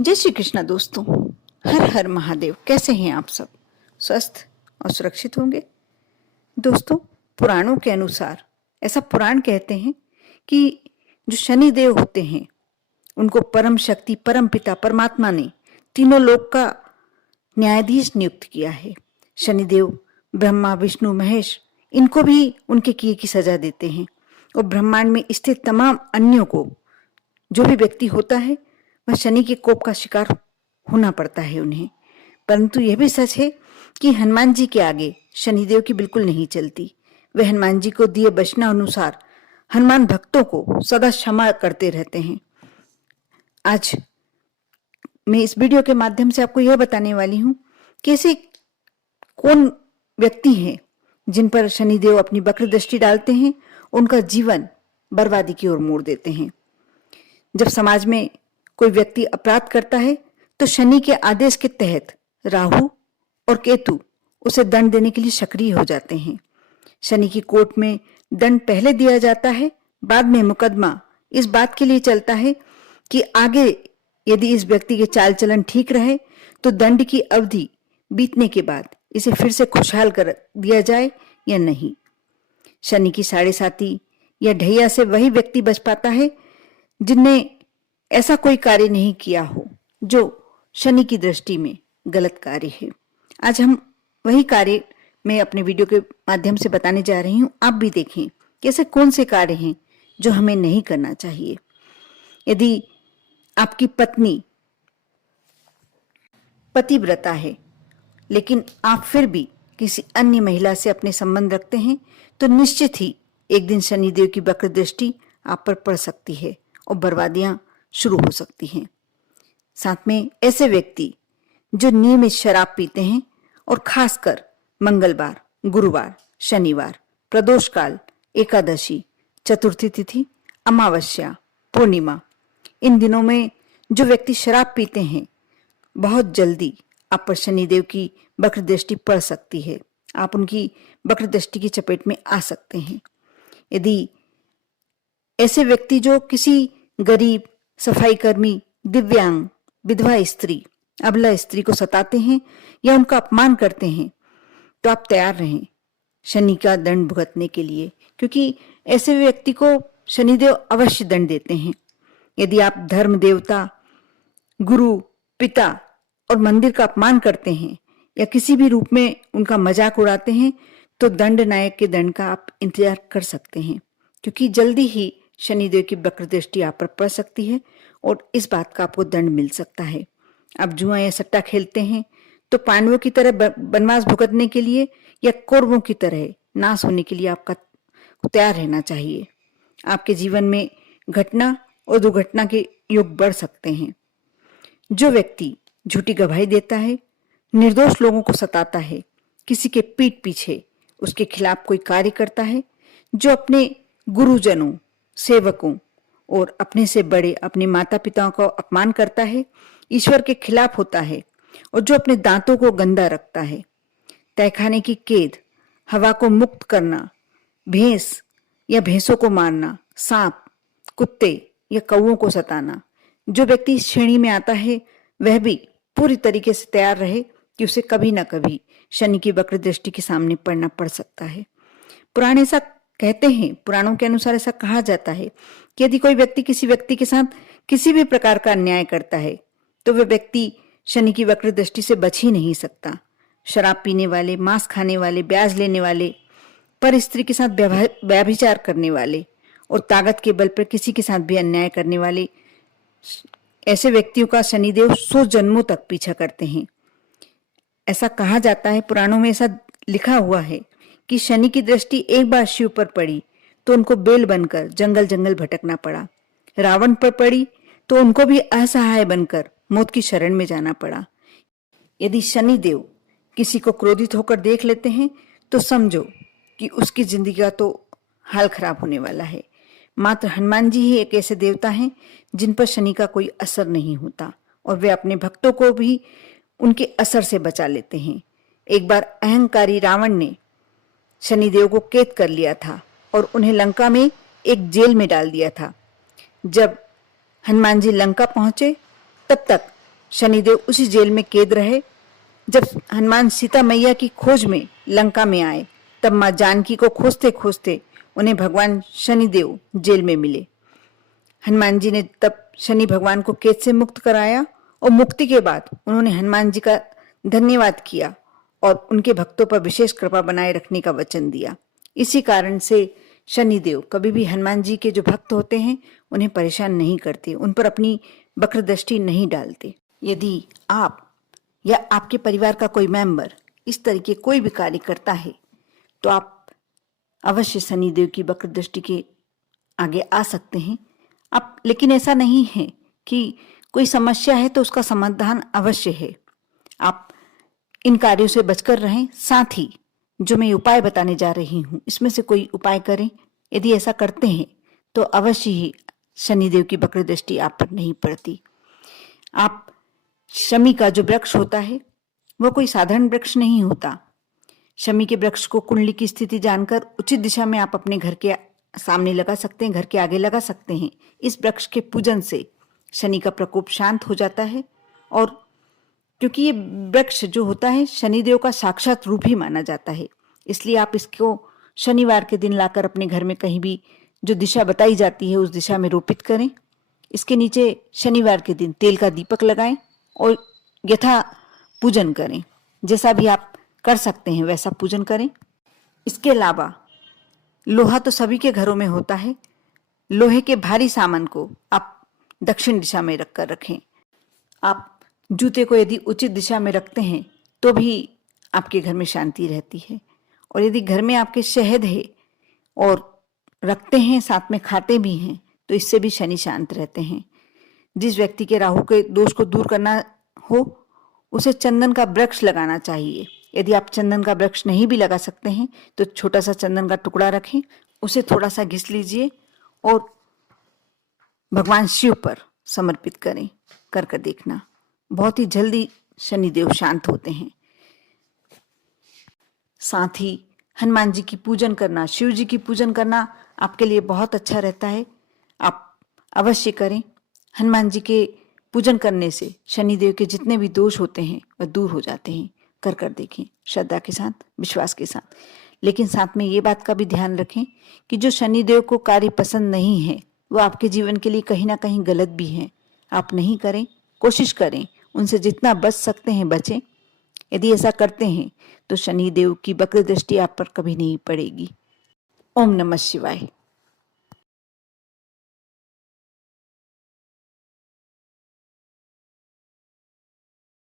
जय श्री कृष्णा दोस्तों। हर हर महादेव। कैसे हैं आप सब? स्वस्थ और सुरक्षित होंगे। दोस्तों, पुराणों के अनुसार ऐसा पुराण कहते हैं कि जो शनि देव होते हैं उनको परम शक्ति परम पिता परमात्मा ने तीनों लोक का न्यायाधीश नियुक्त किया है। शनिदेव ब्रह्मा विष्णु महेश इनको भी उनके किए की सजा देते हैं और ब्रह्मांड में स्थित तमाम अन्यों को जो भी व्यक्ति होता है वह शनि के कोप का शिकार होना पड़ता है उन्हें। परंतु यह भी सच है कि हनुमान जी के आगे शनिदेव की बिल्कुल नहीं चलती। वे हनुमान जी को दिए वचन अनुसार हनुमान भक्तों को सदा क्षमा करते रहते हैं। आज मैं इस वीडियो के माध्यम से आपको यह बताने वाली हूं कि ऐसे कौन व्यक्ति हैं जिन पर शनिदेव अपनी वक्र दृष्टि डालते हैं, उनका जीवन बर्बादी की ओर मोड़ देते हैं। जब समाज में कोई व्यक्ति अपराध करता है तो शनि के आदेश के तहत राहु और केतु उसे दंड देने के लिए सक्रिय हो जाते हैं। शनि की कोर्ट में दंड पहले दिया जाता है, बाद में मुकदमा इस बात के लिए चलता है कि आगे यदि इस व्यक्ति के चाल चलन ठीक रहे तो दंड की अवधि बीतने के बाद इसे फिर से खुशहाल कर दिया जाए या नहीं। शनि की साढ़े साती या ढैया से वही व्यक्ति बच पाता है जिनने ऐसा कोई कार्य नहीं किया हो जो शनि की दृष्टि में गलत कार्य है। आज हम वही कार्य मैं अपने वीडियो के माध्यम से बताने जा रही हूं। आप भी देखें कि ऐसे कौन से कार्य हैं जो हमें नहीं करना चाहिए। यदि आपकी पत्नी पतिव्रता है लेकिन आप फिर भी किसी अन्य महिला से अपने संबंध रखते हैं तो निश्चित ही एक दिन शनिदेव की वक्र दृष्टि आप पर पड़ सकती है और बर्बादियां शुरू हो सकती हैं। साथ में ऐसे व्यक्ति जो नियमित शराब पीते हैं और खासकर मंगलवार, गुरुवार, शनिवार, प्रदोष काल, एकादशी, चतुर्थी तिथि, अमावस्या, पूर्णिमा, इन दिनों में जो व्यक्ति शराब पीते हैं बहुत जल्दी आप पर शनिदेव की वक्र दृष्टि पड़ सकती है। आप उनकी वक्र दृष्टि की चपेट में आ सकते हैं। यदि ऐसे व्यक्ति जो किसी गरीब, सफाई कर्मी, दिव्यांग, विधवा स्त्री, अबला स्त्री को सताते हैं या उनका अपमान करते हैं तो आप तैयार रहें शनि का दंड भुगतने के लिए, क्योंकि ऐसे व्यक्ति को शनिदेव अवश्य दंड देते हैं। यदि आप धर्म देवता, गुरु, पिता और मंदिर का अपमान करते हैं या किसी भी रूप में उनका मजाक उड़ाते हैं तो दंड नायक के दंड का आप इंतजार कर सकते हैं, क्योंकि जल्दी ही शनिदेव की वक्र दृष्टि आप पर पड़ सकती है और इस बात का आपको दंड मिल सकता है। आप जुआ या सट्टा खेलते हैं तो पांडवों की तरह वनवास भुगतने के लिए या कौरवों की तरह नाश होने के लिए आपका तैयार रहना चाहिए। आपके जीवन में घटना और दुर्घटना के योग बढ़ सकते हैं। जो व्यक्ति झूठी गवाही देता है, निर्दोष लोगों को सताता है, किसी के पीठ पीछे उसके खिलाफ कोई कार्य करता है, जो अपने गुरुजनों, सेवकों और अपने से बड़े अपने माता पिताओं का अपमान करता है, ईश्वर के खिलाफ होता है और जो अपने दांतों को गंदा रखता है, तहखाने की कैद, हवा को मुक्त करना, भैंस या भैंसों को मारना, सांप, कुत्ते या कौओं को सताना, जो व्यक्ति इस श्रेणी में आता है वह भी पूरी तरीके से तैयार रहे कि उसे कभी ना कभी शनि की वक्र दृष्टि के सामने पड़ना पड़ सकता है। पुराण ऐसा कहते हैं, पुराणों के अनुसार ऐसा कहा जाता है कि यदि कोई व्यक्ति किसी व्यक्ति के साथ किसी भी प्रकार का अन्याय करता है तो वह व्यक्ति शनि की वक्र दृष्टि से बच ही नहीं सकता। शराब पीने वाले, मांस खाने वाले, ब्याज लेने वाले, पर स्त्री के साथ व्यभिचार करने वाले और ताकत के बल पर किसी के साथ भी अन्याय करने वाले ऐसे व्यक्तियों का शनिदेव 100 जन्मों तक पीछा करते हैं। ऐसा कहा जाता है, पुराणों में ऐसा लिखा हुआ है कि शनि की दृष्टि एक बार शिव पर पड़ी तो उनको बेल बनकर जंगल जंगल भटकना पड़ा। रावण पर पड़ी तो उनको भी असहाय बनकर मौत की शरण में जाना पड़ा। यदि शनिदेव किसी को क्रोधित होकर देख लेते हैं तो समझो कि उसकी जिंदगी का तो हाल खराब होने वाला है। मात्र हनुमान जी ही एक ऐसे देवता हैं जिन पर शनि का कोई असर नहीं होता और वे अपने भक्तों को भी उनके असर से बचा लेते हैं। एक बार अहंकारी रावण ने शनिदेव को कैद कर लिया था और उन्हें लंका में एक जेल में डाल दिया था। जब हनुमान जी लंका पहुंचे तब तक शनिदेव उसी जेल में कैद रहे। जब हनुमान सीता मैया की खोज में लंका में आए, तब माँ जानकी को खोजते खोजते उन्हें भगवान शनिदेव जेल में मिले। हनुमान जी ने तब शनि भगवान को कैद से मुक्त कराया और मुक्ति के बाद उन्होंने हनुमान जी का धन्यवाद किया और उनके भक्तों पर विशेष कृपा बनाए रखने का वचन दिया। इसी कारण से शनिदेव कभी भी हनुमान जी के जो भक्त होते हैं उन्हें परेशान नहीं करते, उन पर अपनी वक्र दृष्टि नहीं डालते। यदि आप या आपके परिवार का कोई मेंबर इस तरीके कोई भी कार्य करता है तो आप अवश्य शनिदेव की वक्र दृष्टि के आगे आ सकते हैं। आप लेकिन ऐसा नहीं है कि कोई समस्या है तो उसका समाधान अवश्य है। आप इन कार्यों से बचकर रहें। साथ ही जो मैं उपाय बताने जा रही हूं इसमें से कोई उपाय करें। यदि ऐसा करते हैं तो अवश्य ही शनिदेव की वक्र दृष्टि आप पर नहीं पड़ती। आप शमी का जो वृक्ष होता है वह कोई साधारण वृक्ष नहीं होता। शमी के वृक्ष को कुंडली की स्थिति जानकर उचित दिशा में आप अपने घर के सामने लगा सकते हैं, घर के आगे लगा सकते हैं। इस वृक्ष के पूजन से शनि का प्रकोप शांत हो जाता है और क्योंकि ये वृक्ष जो होता है शनिदेव का साक्षात रूप ही माना जाता है, इसलिए आप इसको शनिवार के दिन लाकर अपने घर में कहीं भी जो दिशा बताई जाती है उस दिशा में रोपित करें। इसके नीचे शनिवार के दिन तेल का दीपक लगाएं और यथा पूजन करें। जैसा भी आप कर सकते हैं वैसा पूजन करें। इसके अलावा लोहा तो सभी के घरों में होता है। लोहे के भारी सामान को आप दक्षिण दिशा में रखकर रखें। आप जूते को यदि उचित दिशा में रखते हैं तो भी आपके घर में शांति रहती है। और यदि घर में आपके शहद है और रखते हैं, साथ में खाते भी हैं, तो इससे भी शनि शांत रहते हैं। जिस व्यक्ति के राहु के दोष को दूर करना हो उसे चंदन का वृक्ष लगाना चाहिए। यदि आप चंदन का वृक्ष नहीं भी लगा सकते हैं तो छोटा सा चंदन का टुकड़ा रखें, उसे थोड़ा सा घिस लीजिए और भगवान शिव पर समर्पित करें। कर देखना, बहुत ही जल्दी शनिदेव शांत होते हैं। साथ ही हनुमान जी की पूजन करना, शिव जी की पूजन करना आपके लिए बहुत अच्छा रहता है। आप अवश्य करें। हनुमान जी के पूजन करने से शनिदेव के जितने भी दोष होते हैं वह दूर हो जाते हैं। कर देखें, श्रद्धा के साथ, विश्वास के साथ। लेकिन साथ में ये बात का भी ध्यान रखें कि जो शनिदेव को कार्य पसंद नहीं है वो आपके जीवन के लिए कहीं ना कहीं गलत भी है। आप नहीं करें, कोशिश करें उनसे जितना बच सकते हैं बचें। यदि ऐसा करते हैं तो शनिदेव की वक्र दृष्टि आप पर कभी नहीं पड़ेगी। ओम नमः शिवाय।